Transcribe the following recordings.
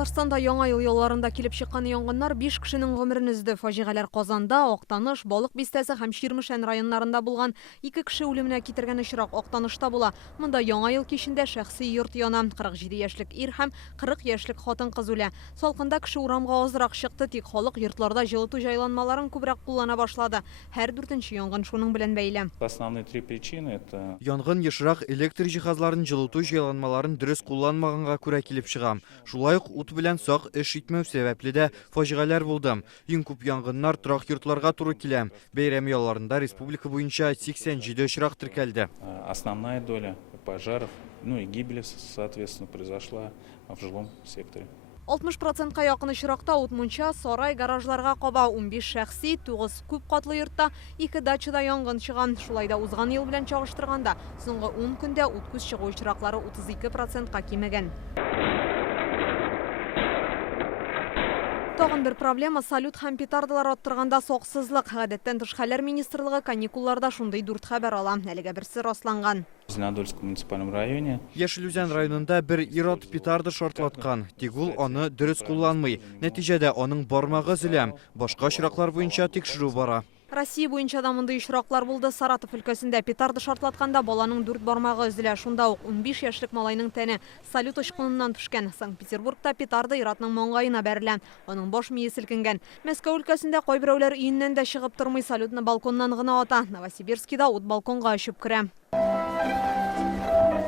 Татарстанда яңа ел ялларында килеп чыккан янгыннар 5 кешенең гомерен өзде. Фаҗигаләр Казанда, Актаныш, Балык бистәсе һәм Чирмешән районнарында булган 2 кеше үлеменә китергән очрак Актанышта була. Монда яңа ел кичендә шәхси йорт яна. 47 яшьлек ир һәм 40 яшьлек хатын-кыз үлә. Салкында кеше урамга азрак чыкты, тик халык йортларда җылыту җайланмаларын күбрәк куллана башлады. Һәр 4нче янгын шуның белән бәйле. Основные три причины это Янгын ешрак электр җиһазларын җылыту җайланмаларын дөрес кулланмаганга күрә килеп чыга. Шулай ук ут белән сак эш итмәү сәбәпле дә фаҗигаләр булды. Иң күп янгыннар торак йортларга туры килә. Бәйрәм ялларында республика буенча 87 очрак теркәлде. основная доля пожаров, ну и гибели, соответственно, произошла в жилом секторе. 60%-ка якын очракта ут мунча, сарай, гаражларга каба, 15 шәхси, 9 күп катлы йортта, 2 дачада янгын чыган. Шулай да узган ел белән чагыштырганда, соңгы 10 көндә ут күз чыгу очраклары 32%-ка кимәгән. Тагын бер проблема салют һәм петардалар аттырганда саксызлык. Гадәттән тыш хәлләр министрлыгы каникулларда шундый 4 хәбәр ала. Әлегә берсе расланган. В Зеленодольском муниципальном районе Яшелүзән районында бер ир-ат петарды шартлаткан. Тик ул аны дөрес кулланмый. Нәтиҗәдә аның бармагы өзелә. Башка очраклар буенча тикшерү бара. Россия буенча да мондый очраклар булды. Саратов өлкәсендә петарды шартлатканда баланың 4 бармагы өзелә. Шунда ук 15 яшьлек малайның тәне салют очкыныннан төшкән. Санкт-Петербургта петарды ир-атның маңгаена бәрелә. Аның баш мие селкенгән. Мәскәү өлкәсендә кайберәүләр өеннән дә чыгып тормый, салютны балконнан гына ата. Новосибирскида ут балконга очып керә.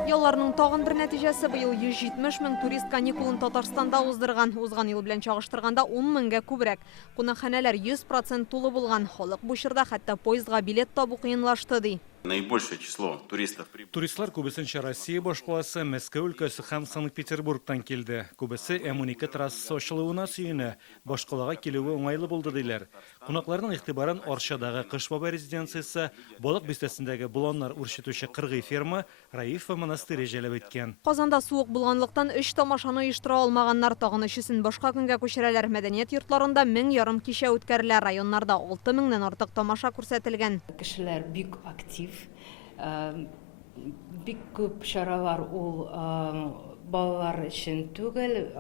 Ялларның тагын бер нәтиҗәсе быел 170 мең турист каникулын Татарстанда уздырган. Узган ел белән чагыштырганда 10 меңгә күбрәк. Кунакханәләр 100% тулы булган. Халык бу чорда хәтта поездга билет табу кыенлашты ди. Наибольшее число туристов. Туристлар күбесенчә Россия башкаласы, Мәскәү өлкәсе һәм Санкт-Петербургтан килде. Күбесе М12 трассасы ачылуына сөенә. Башкалага килүе уңайлы булды диләр. Кунакларның игътибарын Арчадагы Кыш баба резиденциясе, Балык бистәсендәге боланнар үрчетүче кыргый ферма, Раифа монастыре җәлеп иткән. Казанда суык булганлыктан 3 тамашаны оештыра алмаганнар, тагын өчесен башка көнгә күчерәләр. Мәдәният йортларында 1000 кичә үткәрелә, районнарда 6000-нән артык тамаша күрсәтелгән. Кешеләр бик актив, бик күп чаралар ул балалар өчен түгел,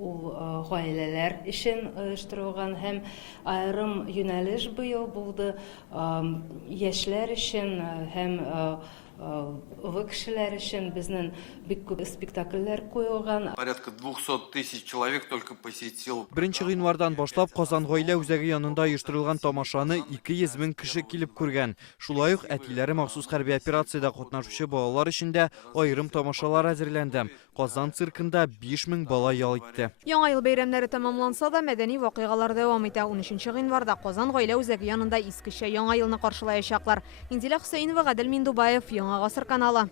ул гаиләләр өчен оештырылган һәм аерым юнәлеш быел булды яшьләр өчен һәм олы кешеләр өчен безнең бик күп спектакльләр куелган. Порядка 200 тысяч человек только посетил. 1 гыйнвардан башлап Казан гаилә үзәге янында оештырылган тамашаны 200 мең кеше килеп күргән. Шулай ук әтиләре махсус хәрби операциядә катнашучы балалар өчен дә аерым тамашалар әзерләнде. Казан циркында 5000 бала ял итте. Яңа ел бәйрәмнәре тәмамланса да, мәдәни вакыйгалар дәвам итә. 13 гыйнварда Казан гаилә үзәге янында искечә яңа елны каршылаячаклар. Инзилә Хөсәйнова, Гадел Миндубаев, Яңа гасыр каналы.